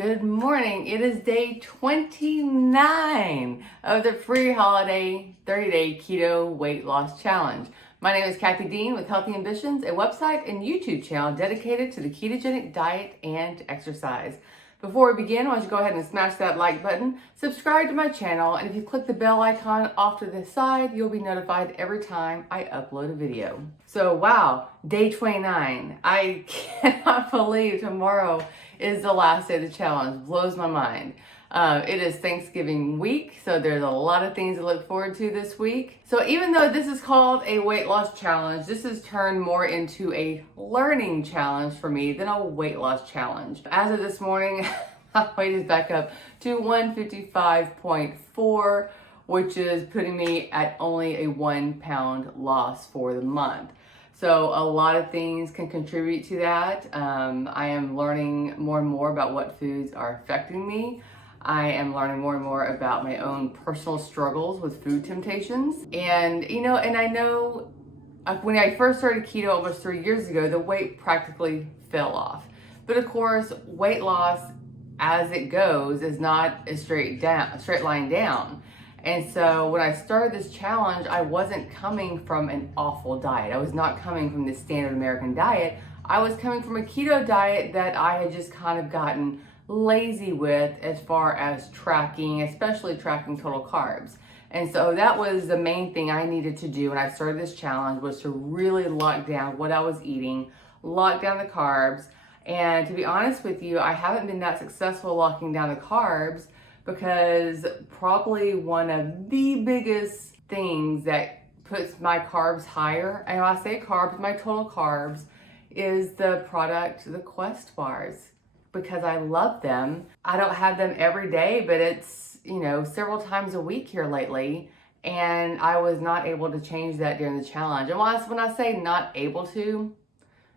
Good morning. It is day 29 of the free holiday 30-day keto weight loss challenge. My name is Kathy Dean with Healthy Ambitions, a website and YouTube channel dedicated to the ketogenic diet and exercise. Before we begin, I want you to go ahead and smash that like button, subscribe to my channel, and if you click the bell icon off to the side, you'll be notified every time I upload a video. So wow, day 29. I cannot believe tomorrow is the last day of the challenge. Blows my mind. It is Thanksgiving week, so there's a lot of things to look forward to this week. So even though this is called a weight loss challenge, this has turned more into a learning challenge for me than a weight loss challenge. As of this morning, my weight is back up to 155.4, which is putting me at only a 1 pound loss for the month. So a lot of things can contribute to that. I am learning more and more about what foods are affecting me. I am learning more and more about my own personal struggles with food temptations. And I know when I first started keto almost 3 years ago, the weight practically fell off. But of course, weight loss as it goes is not a straight line down. And so when I started this challenge, I wasn't coming from an awful diet. I was not coming from the standard American diet. I was coming from a keto diet that I had just kind of gotten lazy with as far as tracking, especially tracking total carbs. And so that was the main thing I needed to do when I started this challenge, was to really lock down what I was eating, lock down the carbs. And to be honest with you, I haven't been that successful locking down the carbs, because probably one of the biggest things that puts my carbs higher, and when I say carbs, my total carbs, is the product, the Quest bars, because I love them. I don't have them every day, but it's, several times a week here lately, and I was not able to change that during the challenge. And when I say not able to,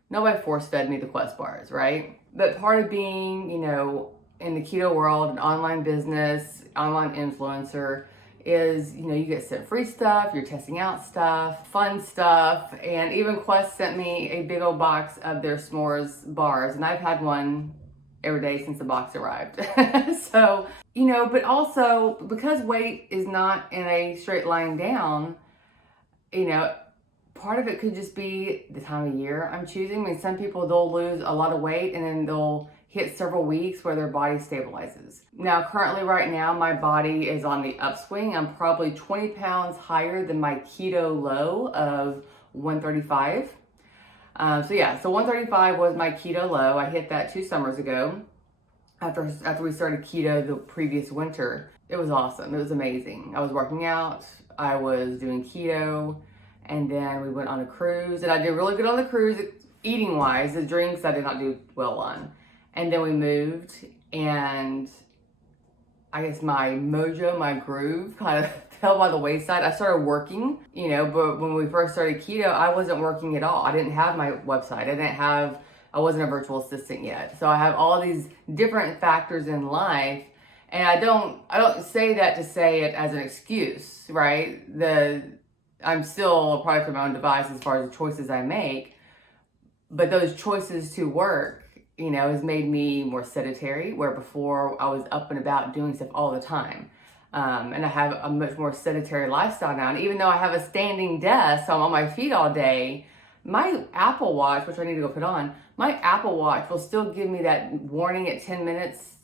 nobody force-fed me the Quest bars, right? But part of being, in the keto world, an online business, online influencer, is, you get sent free stuff, you're testing out stuff, fun stuff, and even Quest sent me a big old box of their s'mores bars, and I've had one every day since the box arrived. So, but also because weight is not in a straight line down, part of it could just be the time of year I'm choosing. I mean, some people, they'll lose a lot of weight and then they'll hit several weeks where their body stabilizes. Now, currently right now, my body is on the upswing. I'm probably 20 pounds higher than my keto low of 135. So 135 was my keto low. I hit that 2 summers ago after we started keto the previous winter. It was awesome. It was amazing. I was working out, I was doing keto, and then we went on a cruise, and I did really good on the cruise, eating wise. The drinks I did not do well on. And then we moved, and I guess my mojo, my groove kind of fell by the wayside. I started working, but when we first started keto, I wasn't working at all. I didn't have my website. I wasn't a virtual assistant yet. So I have all these different factors in life, and I don't say that to say it as an excuse, right? I'm still a product of my own device as far as the choices I make, but those choices to work, has made me more sedentary, where before I was up and about doing stuff all the time. And I have a much more sedentary lifestyle now. And even though I have a standing desk, so I'm on my feet all day, my Apple Watch, which I need to go put on, my Apple Watch will still give me that warning at 10 minutes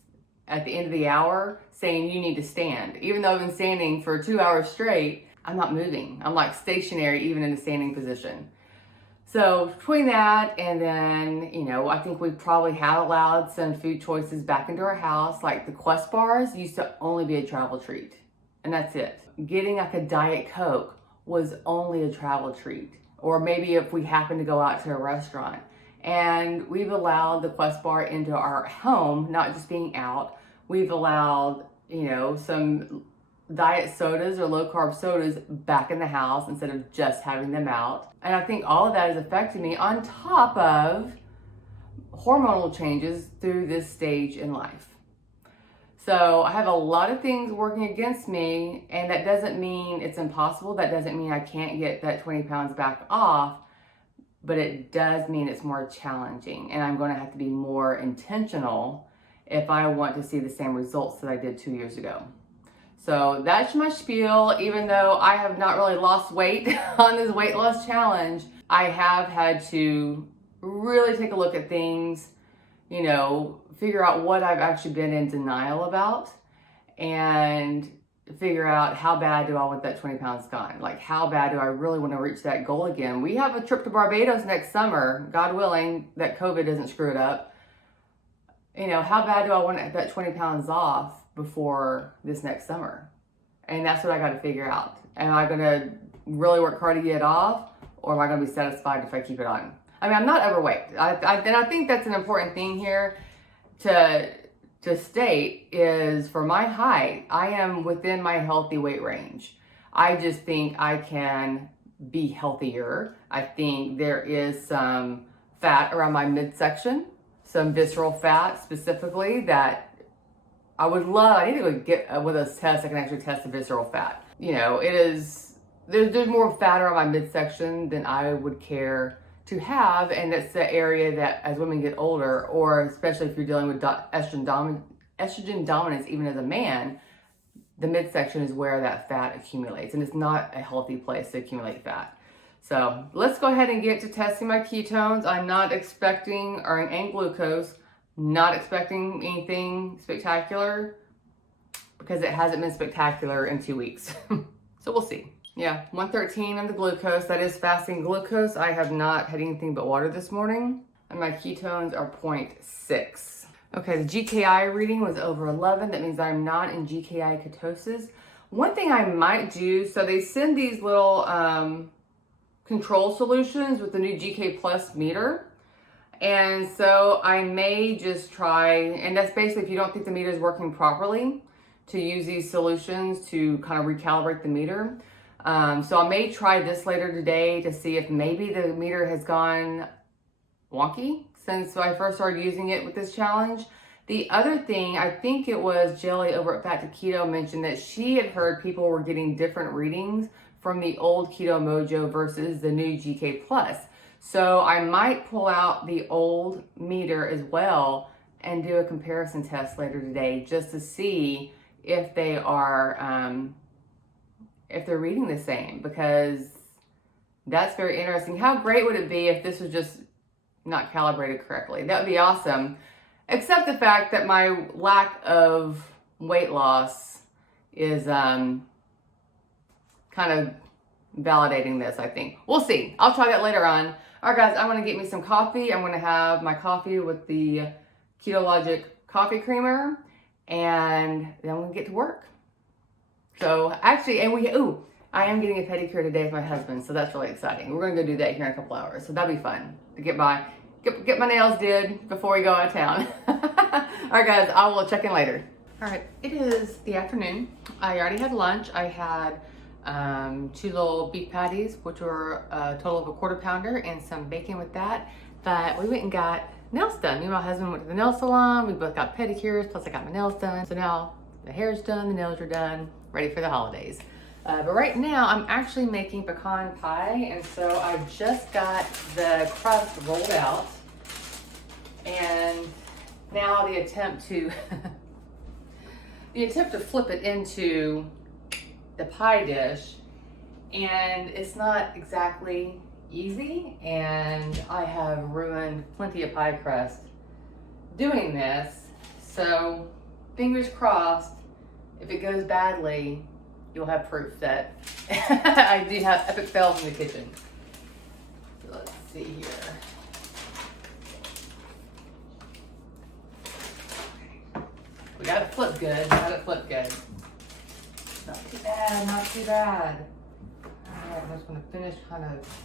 at the end of the hour saying you need to stand. Even though I've been standing for 2 hours straight, I'm not moving. I'm like stationary even in a standing position. So between that and then, I think we probably have allowed some food choices back into our house. Like the Quest bars used to only be a travel treat, and that's it. Getting like a Diet Coke was only a travel treat, or maybe if we happen to go out to a restaurant. And we've allowed the Quest bar into our home, not just being out. We've allowed, some diet sodas or low carb sodas back in the house instead of just having them out. And I think all of that has affected me, on top of hormonal changes through this stage in life. So I have a lot of things working against me, and that doesn't mean it's impossible. That doesn't mean I can't get that 20 pounds back off, but it does mean it's more challenging, and I'm going to have to be more intentional if I want to see the same results that I did 2 years ago. So that's my spiel. Even though I have not really lost weight on this weight loss challenge, I have had to really take a look at things, you know, figure out what I've actually been in denial about, and figure out how bad do I want that 20 pounds gone? Like, how bad do I really want to reach that goal again? We have a trip to Barbados next summer, God willing, that COVID doesn't screw it up. You know, how bad do I want that 20 pounds off before this next summer? And that's what I got to figure out. Am I going to really work hard to get it off, or am I going to be satisfied if I keep it on? I mean, I'm not overweight. And I think that's an important thing here to state is, for my height, I am within my healthy weight range. I just think I can be healthier. I think there is some fat around my midsection, some visceral fat specifically, that I would love. I need to go get with a test. I can actually test the visceral fat. You know, there's more fat around my midsection than I would care to have, and it's the area that, as women get older, or especially if you're dealing with estrogen dominance, even as a man, the midsection is where that fat accumulates, and it's not a healthy place to accumulate fat. So let's go ahead and get to testing my ketones. I'm not expecting, and glucose, not expecting anything spectacular, because it hasn't been spectacular in 2 weeks. So we'll see. Yeah, 113 on the glucose. That is fasting glucose. I have not had anything but water this morning. And my ketones are 0.6. Okay, the GKI reading was over 11. That means I'm not in GKI ketosis. One thing I might do, so they send these little control solutions with the new GK Plus meter. And so I may just try, and that's basically if you don't think the meter is working properly, to use these solutions to kind of recalibrate the meter. So I may try this later today to see if maybe the meter has gone wonky since I first started using it with this challenge. The other thing, I think it was Jelly over at Fat to Keto mentioned that she had heard people were getting different readings from the old Keto Mojo versus the new GK Plus. So I might pull out the old meter as well and do a comparison test later today just to see if they are, if they're reading the same, because that's very interesting. How great would it be if this was just not calibrated correctly? That would be awesome. Except the fact that my lack of weight loss is kind of validating this, I think. We'll see. I'll try that later on. All right, guys, I'm going to get me some coffee. I'm going to have my coffee with the Keto Logic coffee creamer, and then we'll get to work. So actually, I am getting a pedicure today with my husband, so that's really exciting. We're going to go do that here in a couple hours, so that'll be fun to get my nails did before we go out of town. All right, guys, I will check in later. All right, it is the afternoon. I already had lunch. I had 2 little beef patties, which were a total of a 1/4 pounder, and some bacon with that. But we went and got nails done. Me and my husband went to the nail salon. We both got pedicures, plus I got my nails done. So now the hair's done, the nails are done, ready for the holidays. But right now I'm actually making pecan pie, and so I just got the crust rolled out, and now the attempt to flip it into the pie dish, and it's not exactly easy, and I have ruined plenty of pie crust doing this. So fingers crossed, if it goes badly, you'll have proof that I do have epic fails in the kitchen. So let's see here. We got it flipped good. Not too bad, not too bad. All right, I'm just gonna finish kind of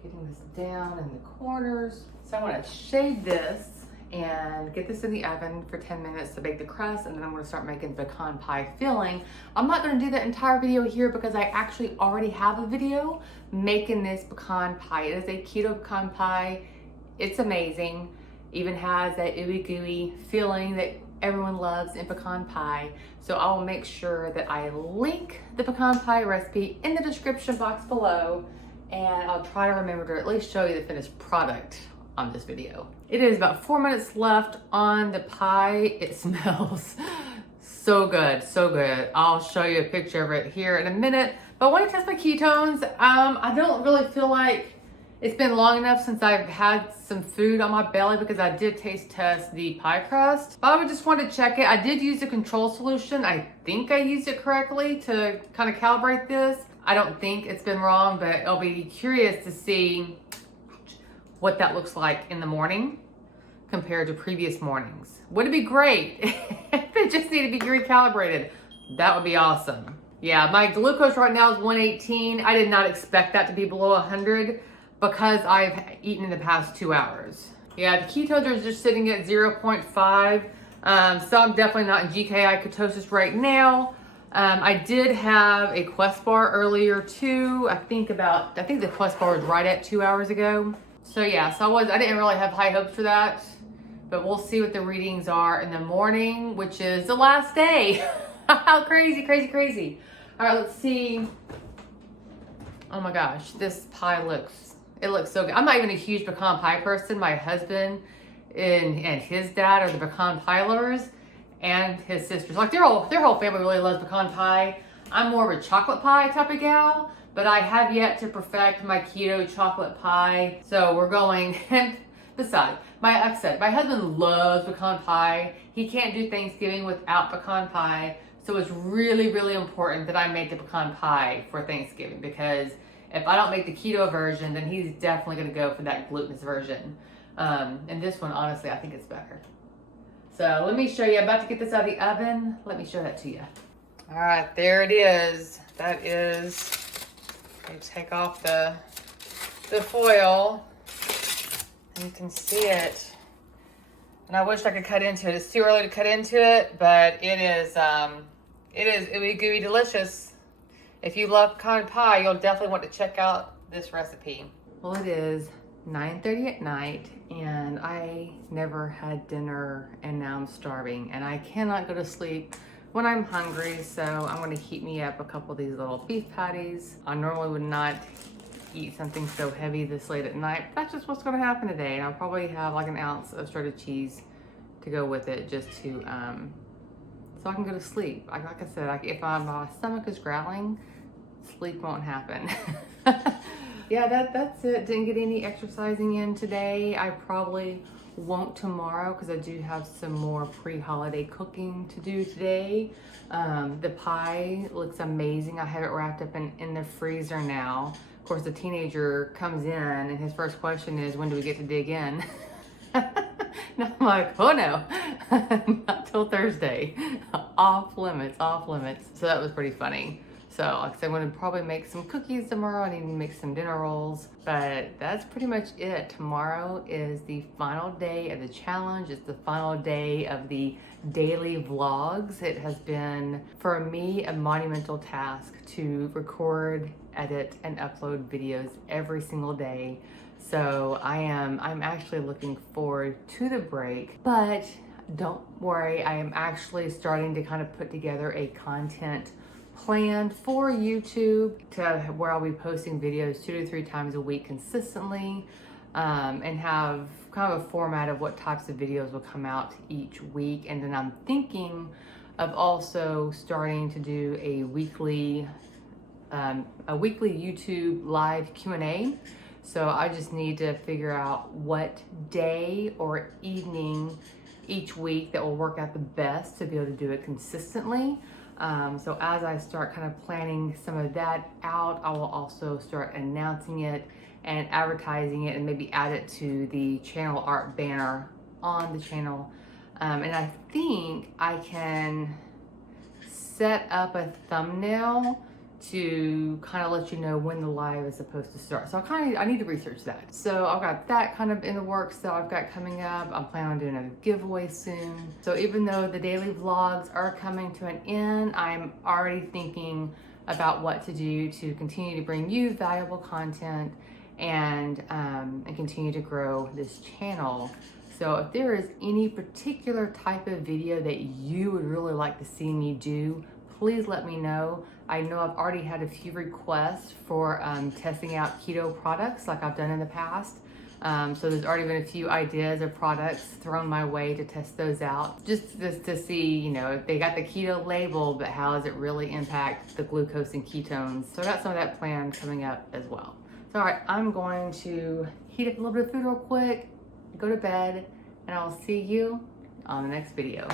getting this down in the corners. So I'm gonna shade this and get this in the oven for 10 minutes to bake the crust, and then I'm gonna start making pecan pie filling. I'm not gonna do that entire video here because I actually already have a video making this pecan pie. It is a keto pecan pie. It's amazing. Even has that ooey gooey filling that everyone loves in pecan pie. So I will make sure that I link the pecan pie recipe in the description box below, and I'll try to remember to at least show you the finished product on this video. It is about 4 minutes left on the pie. It smells so good, so good. I'll show you a picture of it here in a minute. But I want to test my ketones. I don't really feel like it's been long enough since I've had some food on my belly because I did taste test the pie crust. But I would just want to check it. I did use a control solution. I think I used it correctly to kind of calibrate this. I don't think it's been wrong, but I'll be curious to see what that looks like in the morning compared to previous mornings. Would it be great if it just needed to be recalibrated? That would be awesome. Yeah, my glucose right now is 118. I did not expect that to be below 100 because I've eaten in the past 2 hours. Yeah, the ketones are just sitting at 0.5. So I'm definitely not in GKI ketosis right now. I did have a Quest bar earlier too. I think the Quest bar was right at 2 hours ago. So yeah, I didn't really have high hopes for that, but we'll see what the readings are in the morning, which is the last day. How crazy, crazy, crazy. All right, let's see. Oh my gosh, this pie looks so good. I'm not even a huge pecan pie person. My husband and his dad are the pecan pie lovers, and his sisters. Like their whole family really loves pecan pie. I'm more of a chocolate pie type of gal, but I have yet to perfect my keto chocolate pie. So we're going, and besides, like I said, my husband loves pecan pie. He can't do Thanksgiving without pecan pie. So it's really, really important that I make the pecan pie for Thanksgiving, because if I don't make the keto version, then he's definitely gonna go for that glutinous version. And this one, honestly, I think it's better. So let me show you, I'm about to get this out of the oven. Let me show that to you. All right, there it is. That is, you take off the foil and you can see it. And I wish I could cut into it. It's too early to cut into it, but it would be delicious. If you love pecan pie, you'll definitely want to check out this recipe. Well, it is 9:30 at night and I never had dinner and now I'm starving and I cannot go to sleep when I'm hungry, so I'm gonna heat me up a couple of these little beef patties. I normally would not eat something so heavy this late at night, but that's just what's gonna happen today. And I'll probably have like an ounce of shredded cheese to go with it, just to, so I can go to sleep. Like I said, if my stomach is growling, sleep won't happen. Yeah, that's it. Didn't get any exercising in today. I probably won't tomorrow because I do have some more pre-holiday cooking to do today. The pie looks amazing. I have it wrapped up in the freezer now. Of course, the teenager comes in and his first question is, when do we get to dig in? And I'm like, oh no, not till Thursday. Off limits, off limits. So that was pretty funny. So like I said, I'm gonna probably make some cookies tomorrow. I need to make some dinner rolls, but that's pretty much it. Tomorrow is the final day of the challenge. It's the final day of the daily vlogs. It has been, for me, a monumental task to record, edit, and upload videos every single day. So I'm actually looking forward to the break, but don't worry, I am actually starting to kind of put together a content plan for YouTube where I'll be posting videos 2 to 3 times a week consistently, and have kind of a format of what types of videos will come out each week. And then I'm thinking of also starting to do a weekly YouTube live Q&A. So I just need to figure out what day or evening each week that will work out the best to be able to do it consistently. So as I start kind of planning some of that out, I will also start announcing it and advertising it and maybe add it to the channel art banner on the channel. And I think I can set up a thumbnail to kind of let you know when the live is supposed to start. So I need to research that. So I've got that kind of in the works that I've got coming up. I'm planning on doing a giveaway soon. So even though the daily vlogs are coming to an end, I'm already thinking about what to do to continue to bring you valuable content and continue to grow this channel. So if there is any particular type of video that you would really like to see me do, please let me know. I know I've already had a few requests for testing out keto products like I've done in the past. So there's already been a few ideas of products thrown my way to test those out. Just to see, you know, they got the keto label, but how does it really impact the glucose and ketones? So I got some of that planned coming up as well. So all right, I'm going to heat up a little bit of food real quick, go to bed, and I'll see you on the next video.